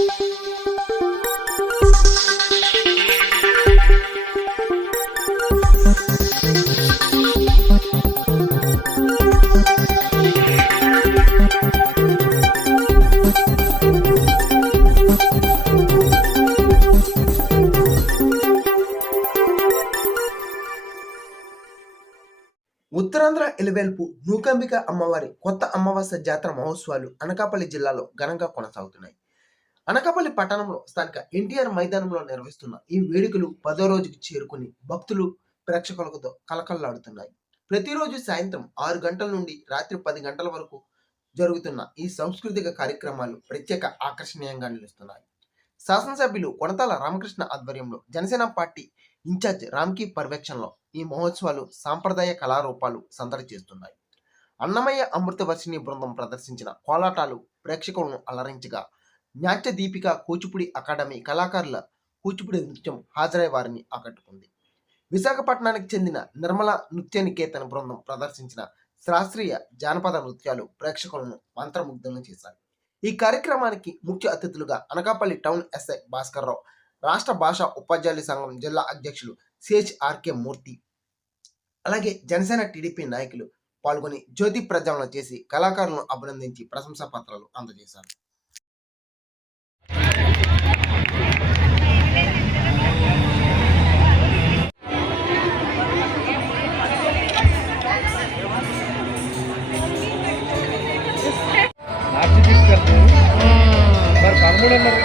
ఉత్తరాంధ్ర ఎలివేల్పు నూకంబిక అమ్మవారి కొత్త అమావాస్య జాతర మహోత్సవాలు అనకాపల్లి జిల్లాలో ఘనంగా కొనసాగుతున్నాయి. అనకాపల్లి పట్టణంలో స్థానిక ఎన్టీఆర్ మైదానంలో నిర్వహిస్తున్న ఈ వేడుకలు 10వ రోజుకి చేరుకుని భక్తులు ప్రేక్షకులతో కలకల్లాడుతున్నాయి. ప్రతిరోజు సాయంత్రం 6 గంటల నుండి రాత్రి 10 గంటల వరకు జరుగుతున్న ఈ సాంస్కృతిక కార్యక్రమాలు ప్రత్యేక ఆకర్షణీయంగా నిలుస్తున్నాయి. శాసనసభ్యులు కొనతాల రామకృష్ణ ఆధ్వర్యంలో జనసేన పార్టీ ఇన్ఛార్జ్ రామ్కీ పర్యవేక్షణలో ఈ మహోత్సవాలు సాంప్రదాయ కళారూపాలు సందడి చేస్తున్నాయి. అన్నమయ్య అమృతవర్షిణి బృందం ప్రదర్శించిన కోలాటాలు ప్రేక్షకులను అలరించగా, నాట్య దీపిక కూచిపూడి అకాడమీ కళాకారుల కూచిపూడి నృత్యం హాజరై వారిని ఆకట్టుకుంది. విశాఖపట్నానికి చెందిన నిర్మల నృత్య నికేతన బృందం ప్రదర్శించిన శాస్త్రీయ జానపద నృత్యాలు ప్రేక్షకులను మంత్రముగ్ధులను చేశాయి. ఈ కార్యక్రమానికి ముఖ్య అతిథులుగా అనకాపల్లి టౌన్ ఎస్ఐ భాస్కర్రావు, రాష్ట్ర భాషా ఉపాధ్యాయుల సంఘం జిల్లా అధ్యక్షులు సిహెచ్ఆర్కే మూర్తి, అలాగే జనసేన టీడీపీ నాయకులు పాల్గొని జ్యోతి ప్రజ్వలన చేసి కళాకారులను అభినందించి ప్రశంసా పత్రాలు అందజేశారు. నాట్య తీసుకెళ్తే మరి 13 అన్నారు.